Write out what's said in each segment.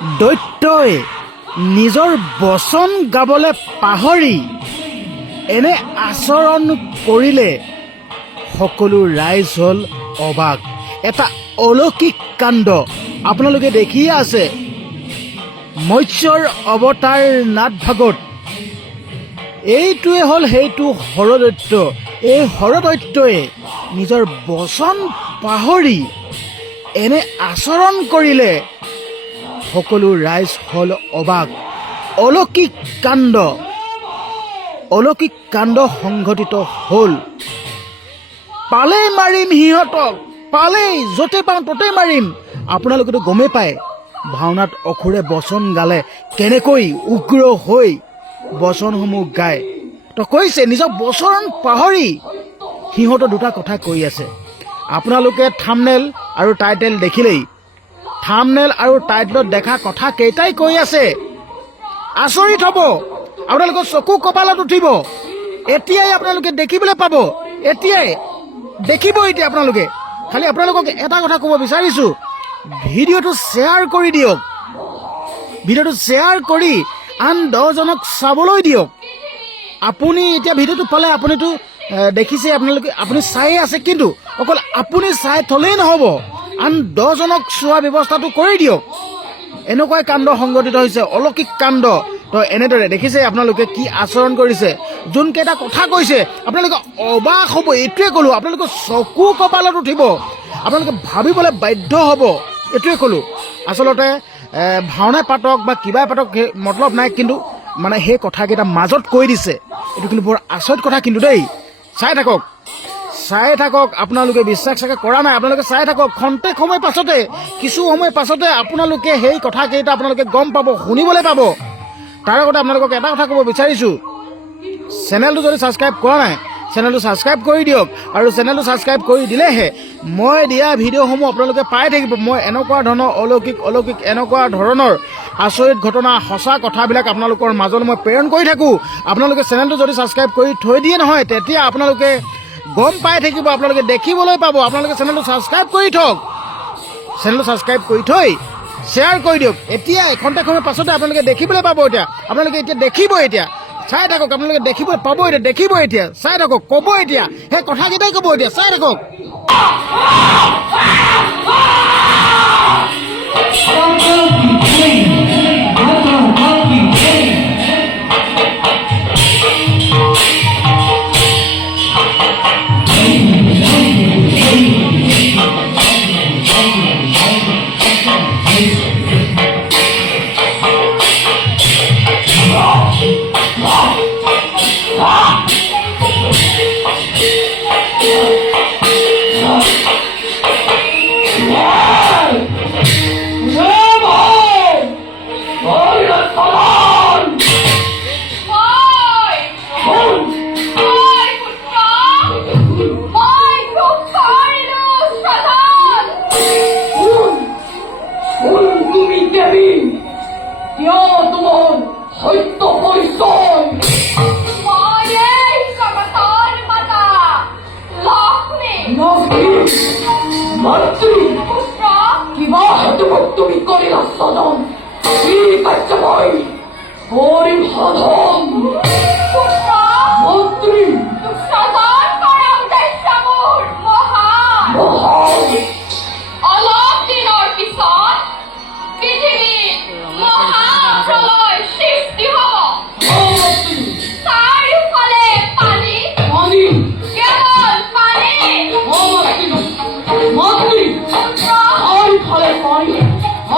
দৈত্যই নিজৰ বচন গাবলৈ পাহৰি এনে আচৰণ কৰিলে সকলো ৰাইজ হ'ল অবাক। এটা অলৌকিক কাণ্ড আপোনালোকে দেখিয়ে আছে। মৎস্যৰ অৱতাৰ নাটভাগত এইটোৱে হ'ল সেইটো হৰদৈত্য। এই হৰদৈত্যই নিজৰ বচন পাহৰি এনে আচৰণ কৰিলে সকলো ৰাইজ হ'ল অবাক। অলৌকিক কাণ্ড সংঘটিত হ'ল। পালেই মাৰিম সিহঁতক, পালেই য'তে পাওঁ ত'তেই মাৰিম। আপোনালোকেতো গমেই পায় ভাওনাত অসুৰে বচন গালে কেনেকৈ উগ্ৰ হৈ বচনসমূহ গায়। তো কৈছে নিজৰ বচন পাহৰি সিহঁতৰ দুটা কথা কৈ আছে। আপোনালোকে থাম্বনেইল আৰু টাইটেল দেখিলেই, থাম্বনেইল আৰু টাইটেলত দেখা কথা কেইটাই কৈ আছে। আচৰিত হ'ব, আপোনালোকৰ চকু কপালত উঠিব। এতিয়াই আপোনালোকে দেখিবলৈ পাব, এতিয়াই দেখিব। এতিয়া আপোনালোকে খালি আপোনালোকক এটা কথা ক'ব বিচাৰিছোঁ, ভিডিঅ'টো শ্বেয়াৰ কৰি দিয়ক। ভিডিঅ'টো শ্বেয়াৰ কৰি আন 10জনক চাবলৈ দিয়ক। আপুনি এতিয়া ভিডিঅ'টো পালে, আপুনিতো দেখিছে, আপুনি চাই আছে, কিন্তু অকল আপুনি চাই থ'লেই নহ'ব, আন 10জনক চোৱা ব্যৱস্থাটো কৰি দিয়ক। এনেকুৱাই কাণ্ড সংঘটিত হৈছে, অলৌকিক কাণ্ড। তো এনেদৰে দেখিছে আপোনালোকে কি আচৰণ কৰিছে, যোনকেইটা কথা কৈছে আপোনালোকে অবাক হ'ব। এইটোৱে ক'লোঁ, আপোনালোকৰ চকু কপালত উঠিব, আপোনালোকে ভাবিবলৈ বাধ্য হ'ব। এইটোৱে ক'লোঁ। আচলতে ভাওনা পাতক বা কিবা পাতক সেই মতলব নাই, কিন্তু মানে সেই কথাকেইটা মাজত কৈ দিছে। এইটো কিন্তু বৰ আচৰিত কথা কিন্তু দেই। চাই থাকক। আপোনালোকে বিশ্বাস চাগে কৰা নাই, আপোনালোকে চাই থাকক। খন্তেক সময় পাছতে, কিছু সময় পাছতে আপোনালোকে সেই কথাকেইটা আপোনালোকে গম পাব, শুনিবলৈ পাব। তাৰ আগতে আপোনালোকক এটা কথা ক'ব বিচাৰিছোঁ, চেনেলটো যদি ছাবস্ক্ৰাইব কৰা নাই, চেনেলটো ছাবস্ক্ৰাইব কৰি দিয়ক। আৰু চেনেলটো ছাবস্ক্ৰাইব কৰি দিলেহে মই দিয়া ভিডিঅ'সমূহ আপোনালোকে পাই থাকিব। মই এনেকুৱা ধৰণৰ অলৌকিক এনেকুৱা ধৰণৰ আচৰিত ঘটনা, সঁচা কথাবিলাক আপোনালোকৰ মাজলৈ মই প্ৰেৰণ কৰি থাকোঁ। আপোনালোকে চেনেলটো যদি ছাবস্ক্ৰাইব কৰি থৈ দিয়ে নহয়, তেতিয়া আপোনালোকে গম পাই থাকিব, আপোনালোকে দেখিবলৈ পাব। আপোনালোকে চেনেলটো ছাবস্ক্ৰাইব কৰি থওক, চেনেলটো ছাবস্ক্ৰাইব কৰি থৈ শ্বেয়াৰ কৰি দিয়ক। এতিয়া এঘণ্টা সময় পাছতে আপোনালোকে দেখিবলৈ পাব। এতিয়া আপোনালোকে এতিয়া দেখিব, এতিয়া চাই থাকক, আপোনালোকে দেখিব পাব। এতিয়া দেখিব, এতিয়া চাই থাকক, ক'ব, এতিয়া সেই কথাকেইটাই ক'ব। এতিয়া চাই থাকক।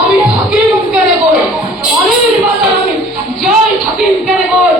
আমি থাকিম কেনেকৈ, জয় থাকিম কেনেকৈ।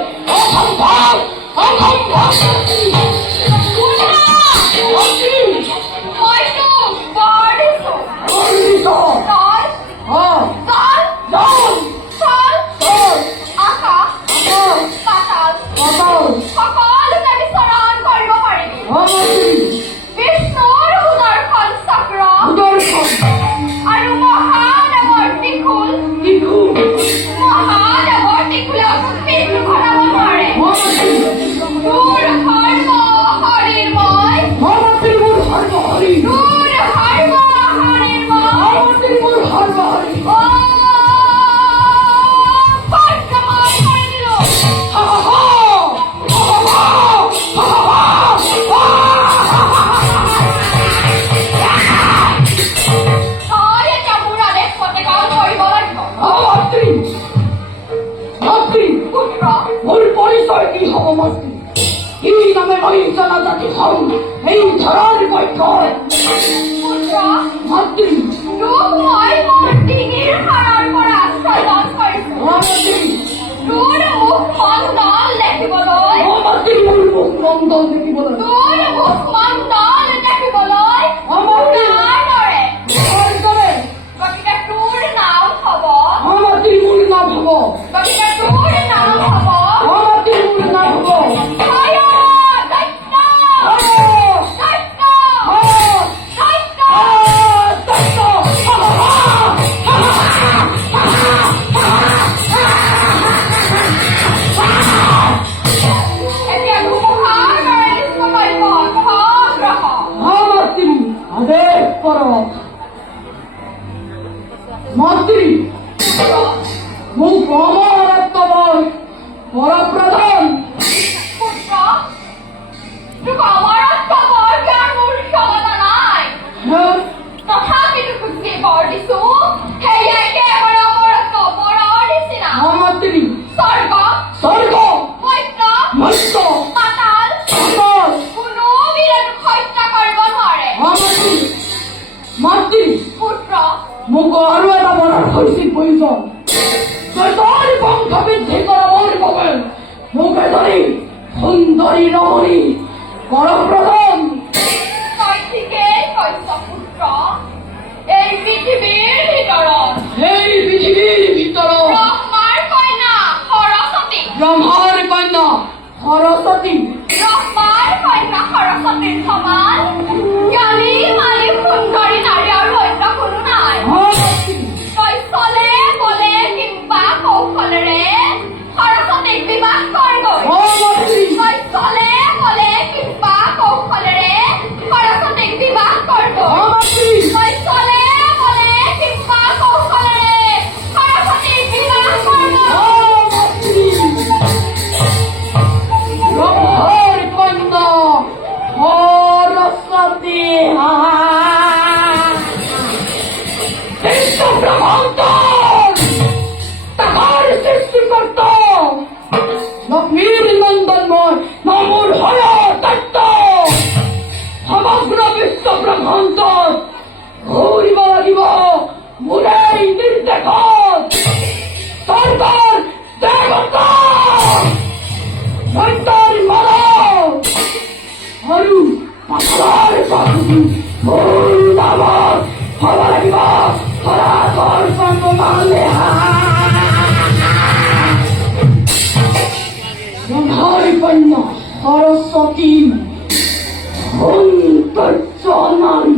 পরিচয় কি হব মন্ত্রী? কি নামে বহির্জনা জাতি হন এই ধরার বৈঠক? পুত্র, মন্ত্রী, রূপময় মোর ডিঙির হারার পর আশ্রয় লাভ করিস। মন্ত্রী, তোর মুখ মণ্ডল দেখিবলৈ, ও মন্ত্রী, মূল মুখ মন্দল দেখিবলৈ, তোর মুখ মণ্ডল দেখিবলৈ আমার কার দৰে। কাৰ দৰে? গতিকে তোৰ নাম হব, মন্ত্ৰী মূল নাম হব, গতিকে তোৰ নাম হব মন্ত্ৰী মূল নাম হব ভয় দৈত্য, দৈত্য, দৈত্য। এতিয়া ধুমুহাৰ দৰে নিশ্চয় কৰিব গ্ৰহ। আদেশ কৰ মন্ত্ৰী, মুখ অমৰত্বময় পৰপ্ৰধান, পুত্ৰ, তোক অমৰত্ব বৰ জ্ঞান মোৰ ক্ষমতা নাই। হ্যাঁ, তথাপিতো তোক যি বৰ দিছো সেয়া একেবাৰে অমৰত্ব বৰৰ নিচিনা। মন্ত্ৰী, স্বৰ্গ, স্বৰ্গ, মৰ্ত্য, মস্ত, পাতাল পাতাল, কোনো বীৰে তোক হত্যা কৰিব নোৱাৰে। মন্ত্ৰী, মন্ত্ৰী, পুত্ৰ, মোক আৰু এটা বৰৰ হৈছিল প্ৰয়োজন। তই তোৰ বংশ বৃদ্ধি কৰাবৰ বাবে মোক এজনী সুন্দৰী ৰমণী পৰপ্ৰধান, তই ঠিকেই কৈছ পুত্ৰ। এই পৃথিৱীৰ ভিতৰত এই পৃথিৱীৰ ভিতৰত ব্ৰহ্মাৰ কন্যা সৰস্বতী, ব্ৰহ্মাৰ কন্যা সৰস্বতী, ব্ৰহ্মাৰ কন্যা সৰস্বতীৰ সমান জ্ঞানী মালী সুন্দৰী নাৰী আৰু অন্য কোনো নাই। মন্ত্ৰী, তই চলে বলে কিম্বা কৌশলেৰে সৰস্বতীক বিবাহ কৰগৈ। মন্ত্ৰী, তই চলে বলে কিম্বা কৌশলেৰে সৰস্বতীক বিবাহ কৰগৈ। মন্ত্ৰী, তই চলে বলে কিম্বা কৌশলেৰে সৰস্বতীক বিবাহ কৰগৈ। মন্ত্ৰী, ব্ৰহ্মাৰ কন্যা সৰস্বতী, বিশ্ব ব্ৰহ্মান্তৰ তাহাৰ সৃষ্টিকৰ্তা লক্ষ্মীৰ নন্দনময় নমুৰ হয় তত্ত্ব সমগ্ৰ বিশ্ব ব্ৰহ্মান্তৰ ঘূৰিব লাগিব মোৰেই নিৰ্দেশত। চৰকাৰ দেৱতা সত্যৰ মানৱ আৰু পাথৰৰ পাখি মূল নামত হ'ব লাগিব ধৰাধৰ কৰ্মমানে। ব্ৰহ্মাৰ কন্যা সৰস্বতী সৌন্দৰ্য নাৰী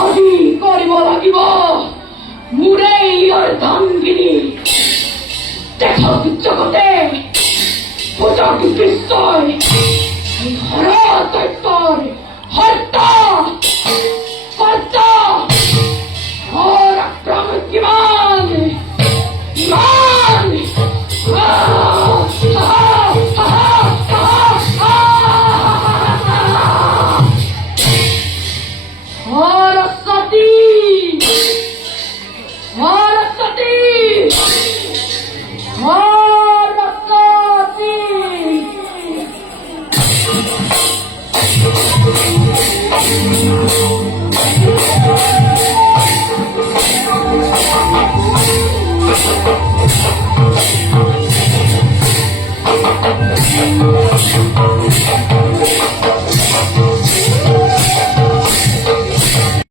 আজি কৰিব লাগিব মোৰেই অৰ্ধাংগিনী। দেশত জগতে পূজাক বিশ্বই হৰা তত্ত্বৰ হত্যা কৰ্তা মোৰ আক্ৰমণ কিমান ইমান সৰস্বতী, সৰস্বতী, সৰস্বতী।